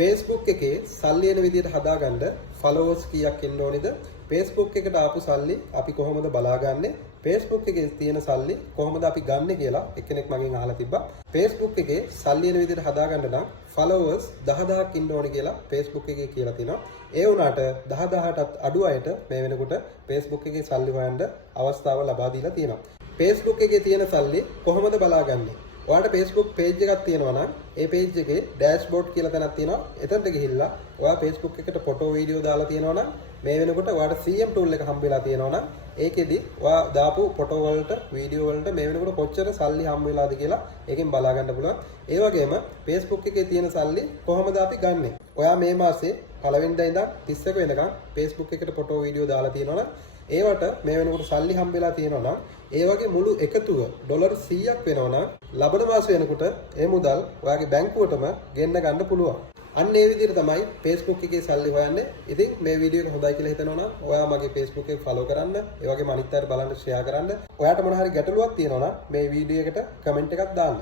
Facebook එකේ සල්ලි එන විදිහට හදාගන්න followers කීයක් ඉන්න ඕනේද? Facebook එකට ආපු සල්ලි අපි කොහොමද බලාගන්නේ? Facebook එකේ තියෙන සල්ලි කොහොමද අපි ගන්නෙ කියලා එක්කෙනෙක් මගෙන් අහලා තිබ්බා. Facebook එකේ සල්ලි එන විදිහට හදාගන්න නම් followers 10000ක් ඉන්න ඕනේ කියලා Facebook එකේ කියලා තිනවා. ඒ වුණාට 10000ටත් අඩු අයට මේ වෙනකොට Facebook එකේ සල්ලි හොයන්න අවස්ථාව ලබා දීලා තියෙනවා. Facebook එකේ තියෙන සල්ලි කොහොමද බලාගන්නේ? ඔයාලට Facebook page එකක් තියෙනවා නම් ඒ page එකේ dashboard කියලා තැනක් තියෙනවා. එතනට ගිහිල්ලා ඔයා Facebook එකට ෆොටෝ වීඩියෝ දාලා තියෙනවා නම් මේ වෙනකොට ඔයාලට CM tool එක හම්බෙලා තියෙනවා නම් ඒකෙදි ඔයා දාපු ෆොටෝ වලට වීඩියෝ වලට මේ වෙනකොට කොච්චර සල්ලි හම්බ වෙලාද කියලා ඒකෙන් බලා ගන්න පුළුවන්. ඒ වගේම Facebook එකේ තියෙන සල්ලි කොහොමද අපි ගන්නෙ? ඔයා මේ මාසේ පළවෙනිදා ඉඳන් 31 වෙනකම් Facebook එකට ෆොටෝ වීඩියෝ දාලා තියෙනවා නම් ඒවට මේ වෙනකොට සල්ලි හම්බෙලා තියෙනවා නම් ඒ වගේ මුළු එකතුව ඩොලර් 100ක් වෙනවා නම් ලබන මාසෙ වෙනකොට ඒ මුදල් ඔයාගේ බැංකුවටම ගෙන්න ගන්න පුළුවන්. අන්න ඒ විදිහට තමයි Facebook එකේ සල්ලි හොයන්නේ. ඉතින් මේ වීඩියෝ එක හොඳයි කියලා හිතනවා නම් ඔයා මගේ Facebook එක ෆලෝ කරන්න. ඒ වගේම අනිත් අයට බලන්න ෂෙයා කරන්න. ඔයාට මොන හරි ගැටලුවක් තියෙනවා නම් මේ වීඩියෝ එකට කමෙන්ට් එකක් දාන්න.